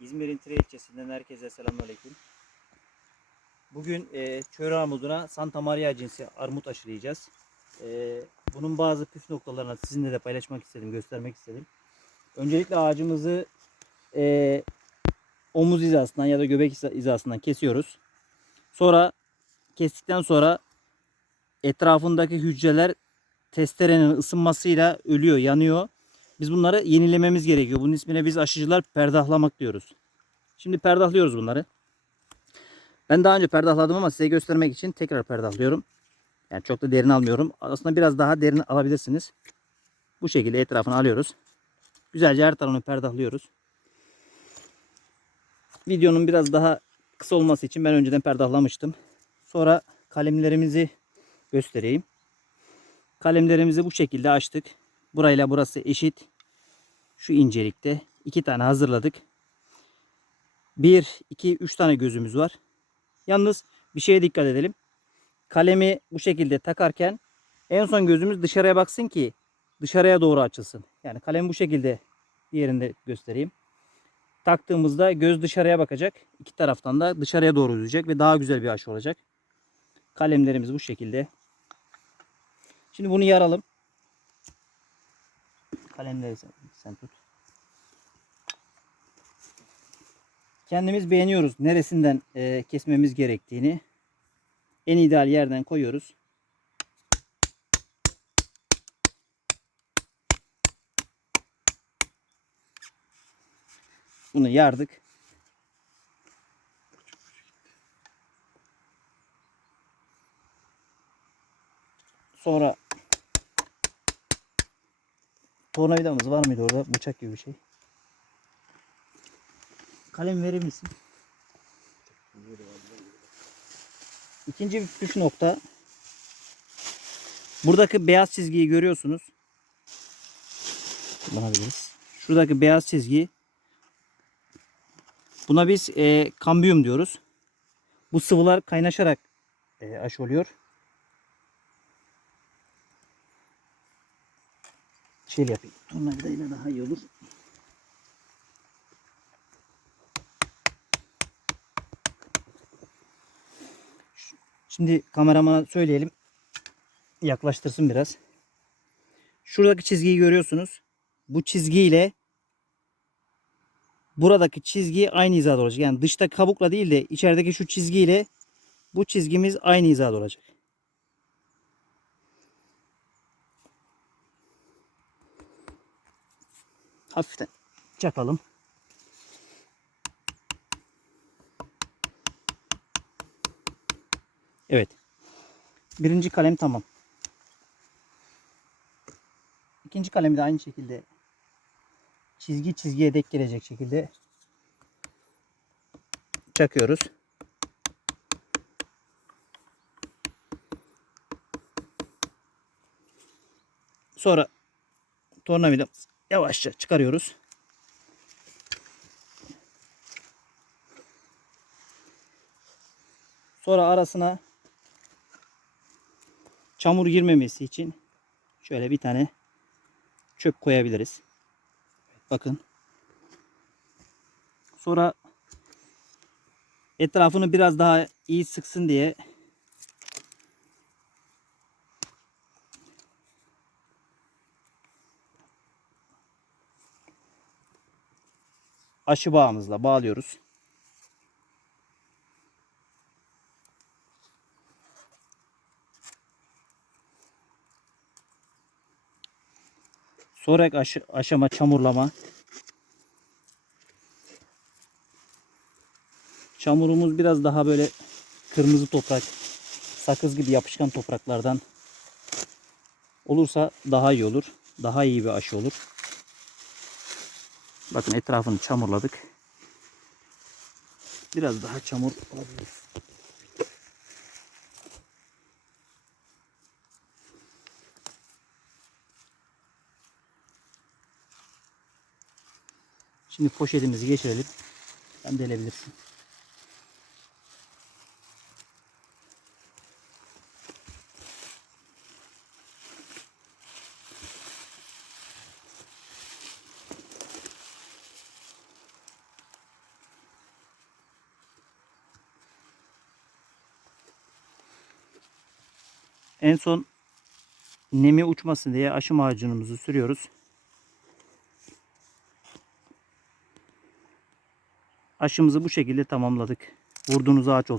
İzmir'in Tire ilçesinden herkese selamünaleyküm. Bugün e, çöre armuduna Santa Maria cinsi armut aşılayacağız. E, bunun bazı püf noktalarını sizinle de paylaşmak istedim, göstermek istedim. Öncelikle ağacımızı e, omuz hizasından ya da göbek hiza- hizasından kesiyoruz. Sonra kestikten sonra etrafındaki hücreler testerenin ısınmasıyla ölüyor, yanıyor. Biz bunları yenilememiz gerekiyor. Bunun ismine biz aşıcılar perdahlamak diyoruz. Şimdi perdahlıyoruz bunları. Ben daha önce perdahladım ama size göstermek için tekrar perdahlıyorum. Yani çok da derin almıyorum. Aslında biraz daha derin alabilirsiniz. Bu şekilde etrafını alıyoruz. Güzelce her tarafını perdahlıyoruz. Videonun biraz daha kısa olması için ben önceden perdahlamıştım. Sonra kalemlerimizi göstereyim. Kalemlerimizi bu şekilde açtık. Burayla burası eşit. Şu incelikte. iki tane hazırladık. Bir, iki, üç tane gözümüz var. Yalnız bir şeye dikkat edelim. Kalemi bu şekilde takarken en son gözümüz dışarıya baksın ki dışarıya doğru açılsın. Yani kalemi bu şekilde diğerinde göstereyim. Taktığımızda göz dışarıya bakacak. İki taraftan da dışarıya doğru uzayacak ve daha güzel bir aşı olacak. Kalemlerimiz bu şekilde. Şimdi bunu yaralım. Kalemleri sen, sen tut. Kendimiz beğeniyoruz neresinden e, kesmemiz gerektiğini. En ideal yerden koyuyoruz. Bunu yardık. Sonra tornavidamız var mıydı orada? Bıçak gibi bir şey. Kalem verir misin? İkinci bir püf nokta. Buradaki beyaz çizgiyi görüyorsunuz. Kullanabiliriz. Şuradaki beyaz çizgi. Buna biz e, kambiyum diyoruz. Bu sıvılar kaynaşarak e, aşı oluyor. Şöyle yapayım. Tornavidayla daha iyi olur. Şimdi kameramana söyleyelim. Yaklaştırsın biraz. Şuradaki çizgiyi görüyorsunuz. Bu çizgiyle buradaki çizgi aynı hizada olacak. Yani dışta kabukla değil de içerideki şu çizgiyle bu çizgimiz aynı hizada olacak. Hafiften çakalım. Evet. Birinci kalem tamam. İkinci kalemi de aynı şekilde çizgi çizgiye denk gelecek şekilde çakıyoruz. Sonra tornavida yavaşça çıkarıyoruz. Sonra arasına çamur girmemesi için şöyle bir tane çöp koyabiliriz. Bakın. Sonra etrafını biraz daha iyi sıksın diye aşı bağımızla bağlıyoruz. Sonraki aşı- aşama çamurlama. Çamurumuz biraz daha böyle kırmızı toprak, sakız gibi yapışkan topraklardan olursa daha iyi olur. Daha iyi bir aşı olur. Bakın etrafını çamurladık. Biraz daha çamur alabiliriz. Şimdi poşetimizi geçirelim. Sen delebilirsin. En son nemi uçmasın diye aşı ağacımızı sürüyoruz. Aşımızı bu şekilde tamamladık. Vurduğunuz ağaç olsun.